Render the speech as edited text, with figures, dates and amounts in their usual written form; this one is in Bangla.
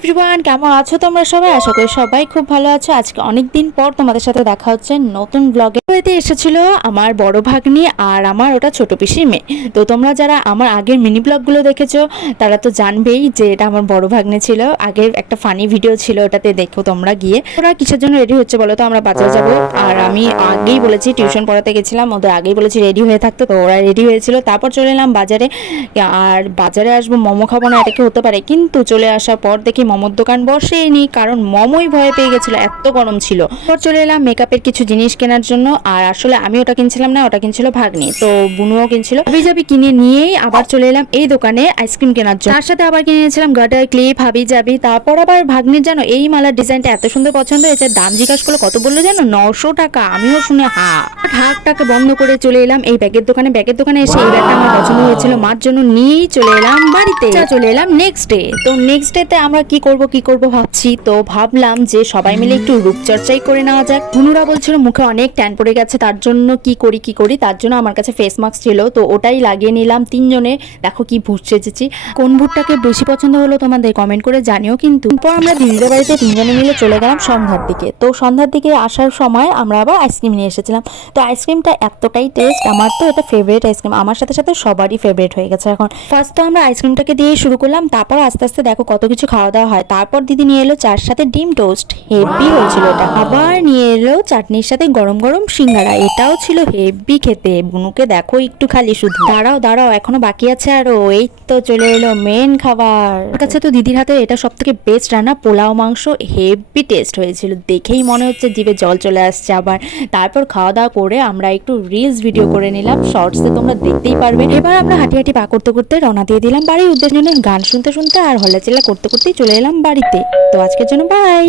এভরিওয়ান, কেমন আছো তোমরা সবাই? আশা করি সবাই খুব ভালো আছো। আজকে অনেক দিন পর তোমাদের সাথে দেখা হচ্ছে নতুন ব্লগে। এতে এসেছিল আমার বড় ভাগ্নি আর আমার ওটা ছোট পিসির মেয়ে। তো তোমরা যারা আমার আগের মিনি ব্লগগুলো দেখেছো তারা তো জানবেই যে এটা আমার বড় ভাগ্নে ছিল। আগের একটা ফানি ভিডিও ছিল, ওটাতে দেখো তোমরা গিয়ে। ওরা কিসের জন্য রেডি হচ্ছে বলো তো? আমরা বাজারে যাবো, আর আমি আগেই বলেছি টিউশন পড়াতে গেছিলাম, ওদের আগেই বলেছি রেডি হয়ে থাকতো, তো ওরা রেডি হয়েছিল। তারপর চলে এলাম বাজারে। আর বাজারে আসবো, মোমো খাবো না এটা কি হতে পারে, কিন্তু চলে আসার পর দেখি মোমোর দোকান বসেইনি, কারণ মোমোই ভয় পেয়ে গেছিলো, এত গরম ছিল। তারপর চলে এলাম মেকআপের কিছু জিনিস কেনার জন্য। আর আসলে আমি ওটা কিনছিলাম না, ওটা কিনছিল ভাগ্নি, তো বুনুও কিনছিল। হাবি কিনে নিয়েই আবার চলে এলাম এই দোকানে আইসক্রিম কেনার জন্য। তার সাথে আবার কিনে নিয়েছিলাম গাটার ক্লিপ, হাবি যাবি। তারপর আবার ভাগ্নির জানো এই মালার ডিজাইনটা এত সুন্দর পছন্দ হয়েছে, দাম জিজ্ঞাসা করলো কত, বললো জানো 900 টাকা। আমিও শুনে হাকটাকে বন্ধ করে চলে এলাম এই ব্যাগের দোকানে। ব্যাগের দোকানে এসে এই ব্যাগটা আমার পছন্দ হয়েছিল, মার জন্য নিয়েই চলে এলাম বাড়িতে। চলে এলাম নেক্সট ডে। তো নেক্সট ডে তে আমরা কি করব ভাবছি, তো ভাবলাম যে সবাই মিলে একটু রূপচর্চাই করে নেওয়া যাক। বুনুরা বলছিল মুখে অনেক ট্যান পড়ে গেছে, তার জন্য কি করি, তার জন্য আমার কাছে ফেস মাস্ক ছিল, তো ওটাই লাগিয়ে নিলাম তিনজনে। দেখো কি ভূত সেজেছি। কোন ভূতটাকে বেশি পছন্দ হলো তোমাদের কমেন্ট করে জানিও কিন্তু। এরপর আমরা দিদিদের বাড়িতে তিনজনে মিলে চলে গেলাম সন্ধ্যার দিকে। তো সন্ধ্যার দিকে আসার সময় আমরা আবার আইসক্রিম নিয়ে এসেছিলাম। তো আইসক্রিমটা এতটাই টেস্ট, আমার তো এটা ফেভারিট আইসক্রিম, আমার সাথে সাথে সবারই ফেভারিট হয়ে গেছে এখন। ফার্স্ট তো আমরা আইসক্রিমটাকে দিয়ে শুরু করলাম, তারপর আস্তে আস্তে দেখো কত কিছু খাওয়া দাওয়া হয়। তারপর দিদি নিয়ে এলো চার সাথে ডিম টোস্ট, হেভি হয়েছিল এটা। আবার নিয়ে এলো চাটনির সাথে গরম গরম সিঙ্গারা, এটাও ছিল হেভি খেতে। বুনুকে দেখো একটু খালি শুধু। দাঁড়াও এখনো বাকি আছে আরো। এই তো চলে এলো মেন খাবার। আমার কাছে তো দিদির হাতে এটা সব থেকে বেস্ট রান্না, পোলাও মাংস, হেভি টেস্ট হয়েছিল, দেখেই মনে হচ্ছে জিভে জল চলে আসছে আবার। তারপর খাওয়া দাওয়া করে আমরা একটু রিলস ভিডিও করে নিলাম, শর্টসে তোমরা দেখতেই পারবে। এবার আমরা হাঁটি পা করতে করতে রওনা দিয়ে দিলাম বাড়ির উদ্দেশ্যে, গান শুনতে শুনতে আর হল্লাচিল্লা করতে করতেই চলে এলাম বাড়িতে। তো আজকের জন্য বাই।